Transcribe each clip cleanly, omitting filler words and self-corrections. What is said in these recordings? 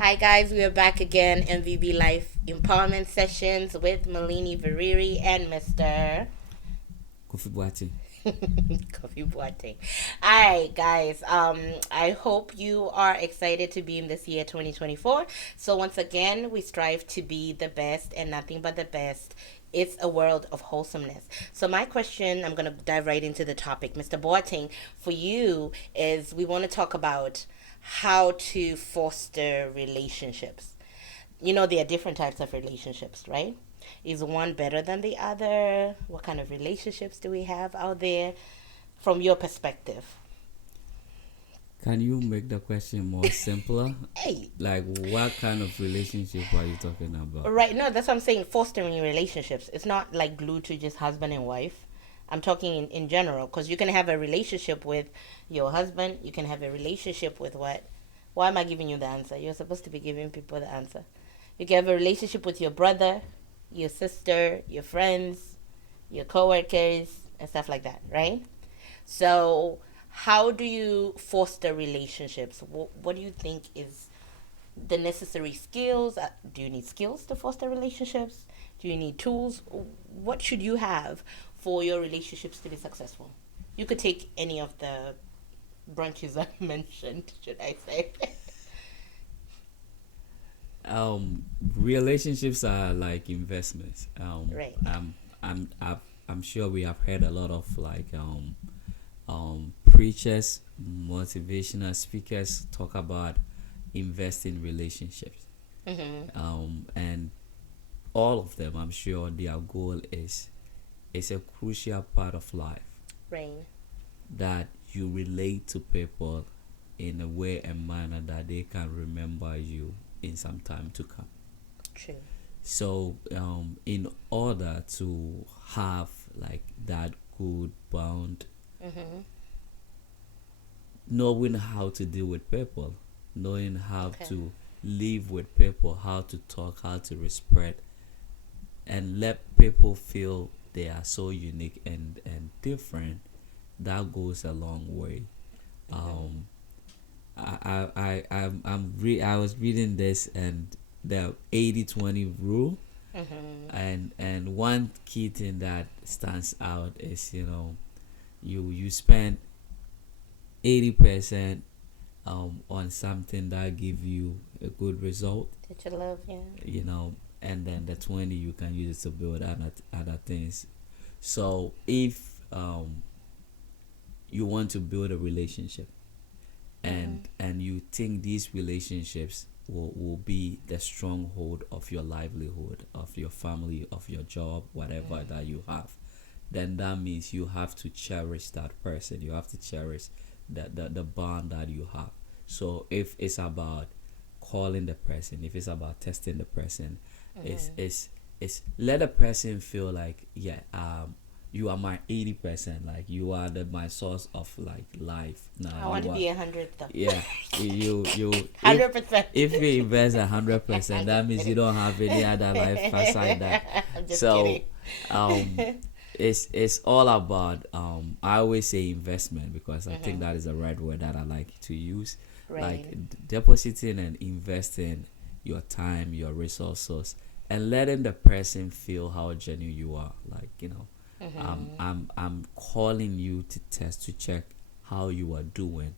Hi guys, we are back again. MVB Life Empowerment Sessions with Molliny Viriri and Mr. Kofi Boateng. Coffee Boateng. Alright guys, I hope you are excited to be in this year 2024. So once again, we strive to be the best and nothing but the best. It's a world of wholesomeness. So my question, I'm gonna dive right into the topic, Mr. Boateng, for you is we want to talk about how to foster relationships. There are different types of relationships, right? Is one better than the other? What kind of relationships do we have out there from your perspective? Can you make the question more simpler? Hey, Like, what kind of relationship are you talking about? right. No, that's what I'm saying. Fostering relationships. It's not like glued to just husband and wife. I'm talking in general because you can have a relationship with your husband. You can have a relationship with what? Why am I giving you the answer? You're supposed to be giving people the answer. You can have a relationship with your brother, your sister, your friends, your coworkers, and stuff like that, right? So, how do you foster relationships? What do you think is the necessary skills? Do you need skills to foster relationships? Do you need tools? What should you have for your relationships to be successful? You could take any of the branches I mentioned, should I say? Um, Relationships are like investments. Right. I'm sure we have heard a lot of preachers, motivational speakers talk about invest in relationships. Mm-hmm. And all of them, I'm sure their goal is a crucial part of life Rain. that you relate to people in a way and manner that they can remember you in some time to come. True. So, in order to have like that good bond, Mm-hmm. knowing how to deal with people, knowing how Okay. to live with people, how to talk, how to respect, and let people feel they are so unique and different, that goes a long way. Mm-hmm. Um, I was reading this and the 80-20 rule, Mm-hmm. and one key thing that stands out is you spend 80% on something that give you a good result, Did you love? Yeah. you know and then the 20 you can use it to build other things. So if you want to build a relationship Mm-hmm. and you think these relationships will be the stronghold of your livelihood, of your family, of your job, whatever that you have, then that means you have to cherish that person. You have to cherish the bond that you have. So if it's about calling the person, if it's about testing the person, it's Mm-hmm. it's it's let the person feel like, yeah, you are my 80%, like you are my source of like life. Now I want to you are, be 100 though. yeah, you if 100%. you invest 100%, I'm that just means you kidding. don't have any other life aside that. I'm just So kidding. um it's all about, I always say investment because I think Mm-hmm. that is the right word that I like to use. Like Rain. depositing and investing your time, your resources, and letting the person feel how genuine you are. Like, Mm-hmm. I'm calling you to test, to check how you are doing,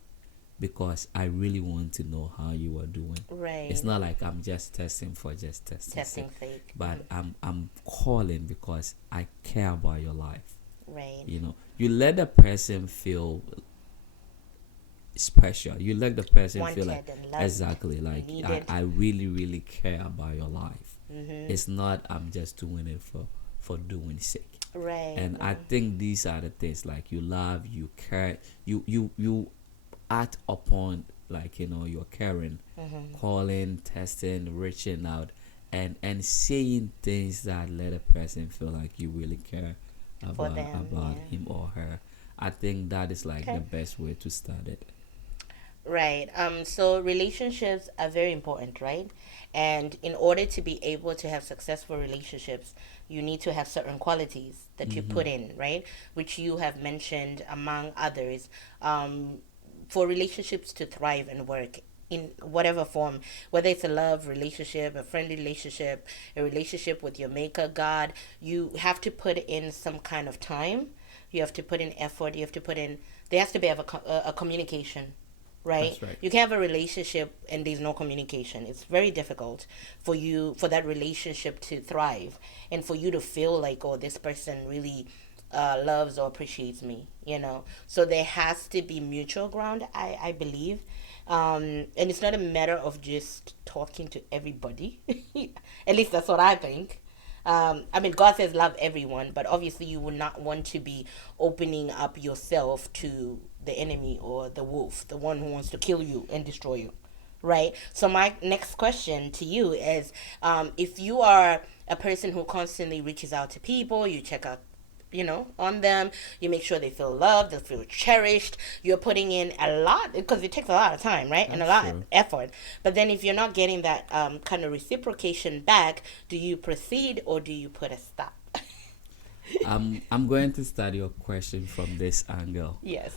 because I really want to know how you are doing. It's Rain. not like I'm just testing for just testing Testing sake, fake. but Mm-hmm. I'm calling because I care about your life. Rain. You let the person feel special. You let the person feel like, Wanted and loved. exactly, like Needed. I really really care about your life. Mm-hmm. It's not I'm just doing it for doing sake. Right. And I Right. think these are the things, like you love, you care, you act upon, like you're caring, Mm-hmm. calling, testing, reaching out, and saying things that let a person feel like you really care For about them. Yeah. him or her. I think that is like the Okay. best way to start it. Right. So relationships are very important, right? And in order to be able to have successful relationships, you need to have certain qualities that you Mm-hmm. put in, right? Which you have mentioned among others. For relationships to thrive and work, in whatever form, whether it's a love relationship, a friendly relationship, a relationship with your maker, God, you have to put in some kind of time. You have to put in effort. You have to put in, there has to be a communication, right? That's right. You can have a relationship and there's no communication. It's very difficult for that relationship to thrive and for you to feel like, oh, this person really loves or appreciates me, you know. So there has to be mutual ground, I believe. And it's not a matter of just talking to everybody. At least that's what I think. I mean, God says love everyone, but obviously you would not want to be opening up yourself to the enemy or the wolf, the one who wants to kill you and destroy you, right? So my next question to you is, if you are a person who constantly reaches out to people, you check out, you know, on them, you make sure they feel loved, they feel cherished, you're putting in a lot, because it takes a lot of time, right? And a lot of effort. But then if you're not getting that kind of reciprocation back, do you proceed or do you put a stop? I'm going to start your question from this angle. Yes.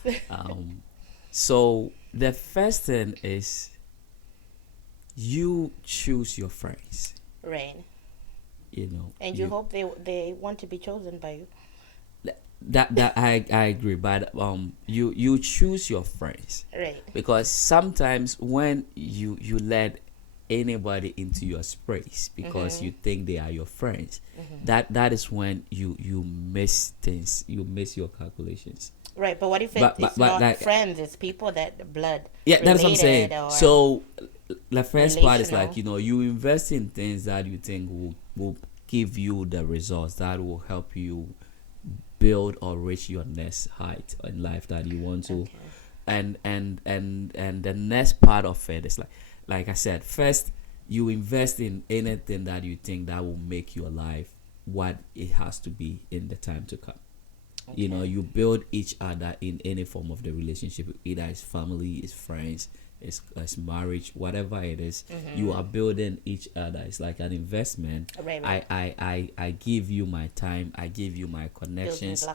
So the first thing is you choose your friends. Right. You know. And you hope they want to be chosen by you. That I agree, but you choose your friends, right? Because sometimes when you let anybody into your space because you think they are your friends, that is when you miss things, you miss your calculations. Right, but what if it's not like, friends? It's people that blood. Yeah, that's what I'm saying. So the first part is like, you know, you invest in things that you think will give you the results that will help you build or reach your next height in life that you want to. Okay. And the next part of it is like I said, first you invest in anything that you think that will make your life what it has to be in the time to come. Okay. You know, you build each other in any form of the relationship, either it's family, it's friends, it's marriage, whatever it is. You are building each other. It's like an investment. Right. I give you my time, I give you my connections.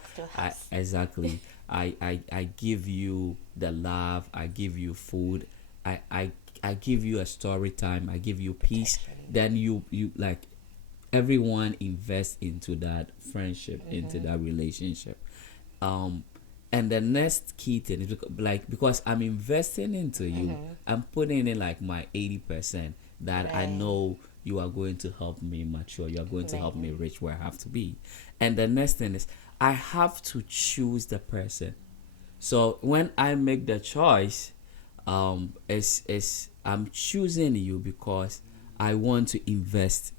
Exactly. I give you the love, I give you food, I give you a story time, I give you peace. Then you like everyone invests into that friendship, into that relationship. And the next key thing is because I'm investing into you, I'm putting in like my 80% that I know you are going to help me mature, you are going to help me reach where I have to be. And the next thing is I have to choose the person. So when I make the choice, is I'm choosing you because I want to invest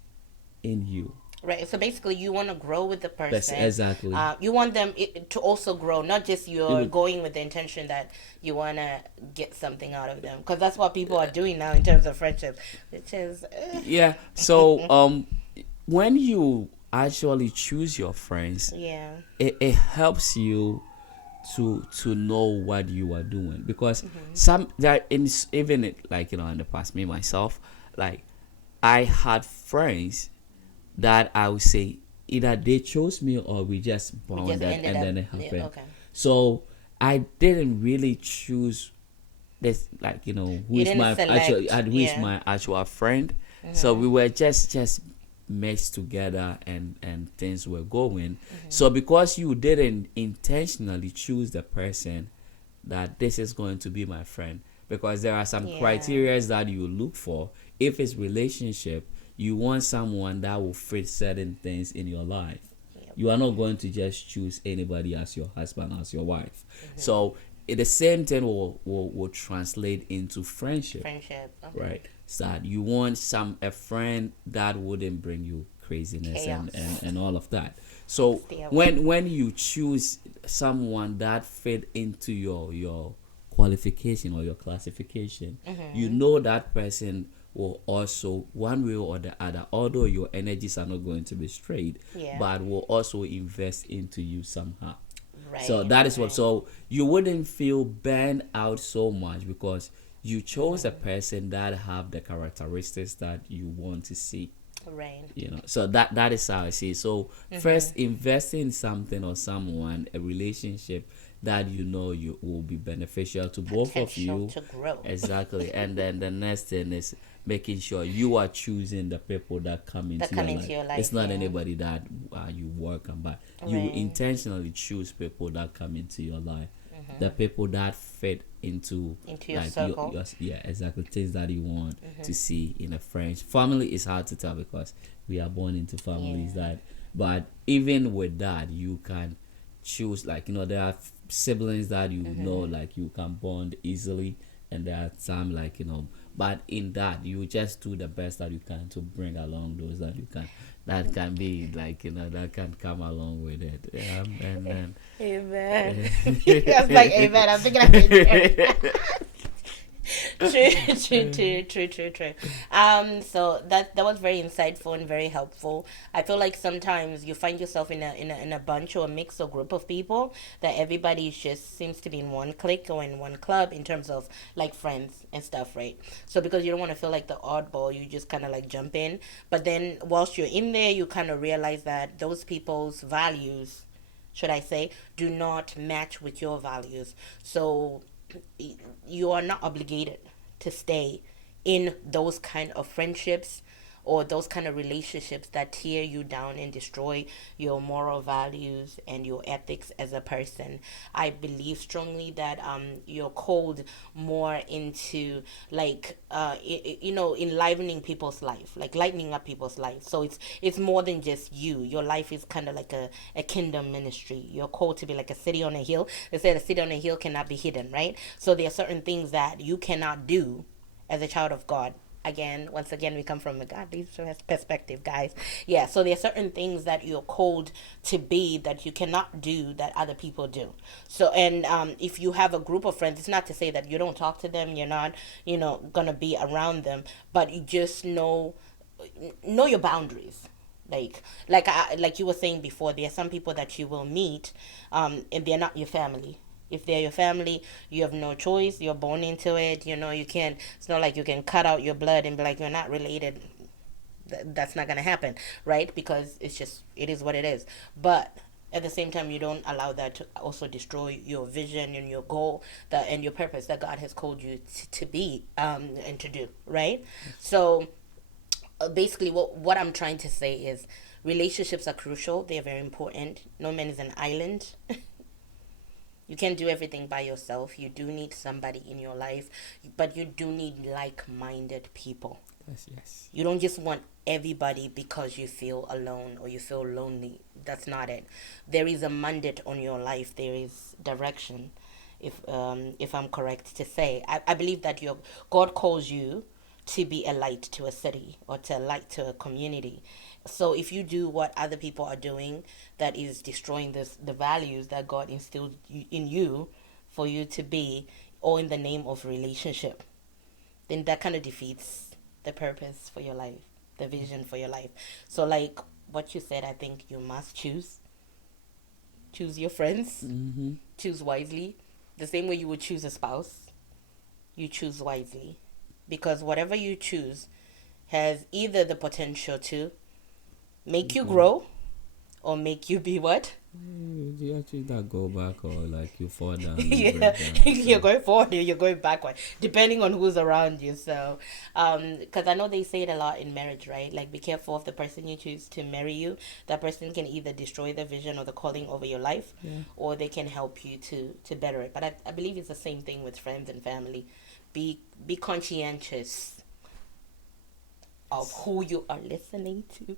in you. Right. So basically, you want to grow with the person. That's exactly. You want them to also grow, not just you're going with the intention that you want to get something out of them. Because that's what people are doing now in terms of friendship, which is. Yeah. So when you actually choose your friends, it helps you to know what you are doing, because some that even like, you know, in the past, me myself, like I had friends that I would say either they chose me or we just bonded and then it happened. Yeah, okay. So I didn't really choose this, like, you know, who is my actual friend. So we were just meshed together and things were going. So because you didn't intentionally choose the person that this is going to be my friend, because there are some criteria that you look for. If it's relationship, you want someone that will fit certain things in your life. You are not going to just choose anybody as your husband, as your wife. So the same thing will translate into friendship. Right? So that you want a friend that wouldn't bring you craziness and all of that. So when you choose someone that fit into your qualification or your classification, you know that person will also, one way or the other, although your energies are not going to be straight, but will also invest into you somehow. Right, so that is what. So you wouldn't feel burned out so much because you chose a person that have the characteristics that you want to see. Right. You know. So that is how I see it. So first, invest in something or someone, a relationship that you know you will be beneficial to both of Potential you. to grow. Exactly. And then the next thing is making sure you are choosing the people that come That into your come life. into your It's life, not yeah. anybody that you work on, but you Right. intentionally choose people that come into your life, the Mm-hmm. people that fit into Into your like circle. your yeah, exactly, things that you want Mm-hmm. to see in a friend. Family is hard to tell because we are born into families Yeah. that, but even with that, you can choose, like, there are siblings that Mm-hmm. like you can bond easily, and there are some, like, but in that you just do the best that you can to bring along those that you can, that can be like, that can come along with it. Amen. I was like, And amen. I'm thinking of it. True. So that was very insightful and very helpful. I feel like sometimes you find yourself in a bunch or a mix or group of people that everybody just seems to be in one clique or in one club in terms of like friends and stuff, right? So because you don't want to feel like the oddball, you just kind of like jump in. But then whilst you're in there, you kind of realize that those people's values, should I say, do not match with your values. So you are not obligated to stay in those kind of friendships or those kind of relationships that tear you down and destroy your moral values and your ethics as a person. I believe strongly that you're called more into like enlivening people's life, like lightening up people's life. So it's more than just you. Your life is kind of like a kingdom ministry. You're called to be like a city on a hill. They said a city on a hill cannot be hidden, right? So there are certain things that you cannot do as a child of God. Again, once again, we come from a godly perspective, guys. Yeah, so there are certain things that you're called to be that you cannot do that other people do. So, and if you have a group of friends, it's not to say that you don't talk to them, you're not, gonna be around them, but you just know your boundaries. Like you were saying before, there are some people that you will meet, and they're not your family. If they're your family, you have no choice. You're born into it. You can't. It's not like you can cut out your blood and be like you're not related. That's not gonna happen, right? Because it is what it is. But at the same time, you don't allow that to also destroy your vision and your goal and your purpose that God has called you to be and to do, right? So basically what I'm trying to say is relationships are crucial. They're very important. No man is an island. You can't do everything by yourself. You do need somebody in your life, but you do need like-minded people. yes, yes. You don't just want everybody because you feel alone or you feel lonely. That's not it. There is a mandate on your life. There is direction. If I'm correct to say, I believe that your God calls you to be a light to a city or to a light to a community. So if you do what other people are doing that is destroying the values that God instilled in you for you to be, or in the name of relationship, then that kind of defeats the purpose for your life, the vision for your life. So like what you said, I think you must choose your friends, Mm-hmm. choose wisely, the same way you would choose a spouse. You choose wisely, because whatever you choose has either the potential to make you Go. grow or make you be what. You actually that go back, or like you fall down, you Yeah, break down. you're So going forward or you're going backward, depending on who's around you. So, because I know they say it a lot in marriage, right? Like, be careful of the person you choose to marry you. That person can either destroy the vision or the calling over your life, yeah. or they can help you to better it. But I believe it's the same thing with friends and family. Be conscientious of Yes. who you are listening to.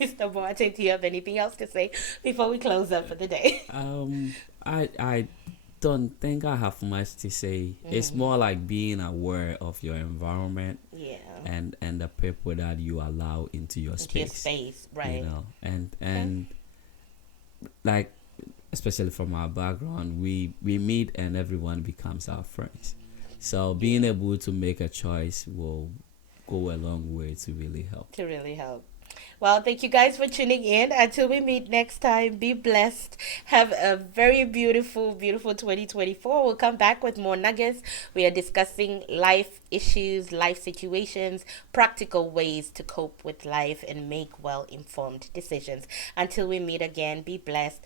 Mr. Boateng, do you have anything else to say before we close up for the day? I don't think I have much to say. It's Mm-hmm. more like being aware of your environment Yeah. and the people that you allow into your Into your space. space, right? And Okay. like, especially from our background, we meet and everyone becomes our friends. So being Yeah. able to make a choice will go a long way to really help. To really help. Well, thank you guys for tuning in. Until we meet next time, be blessed. Have a very beautiful, beautiful 2024. We'll come back with more nuggets. We are discussing life issues, life situations, practical ways to cope with life and make well informed decisions. Until we meet again, be blessed.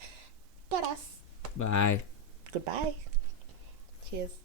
Tadas. Bye. Goodbye. Cheers.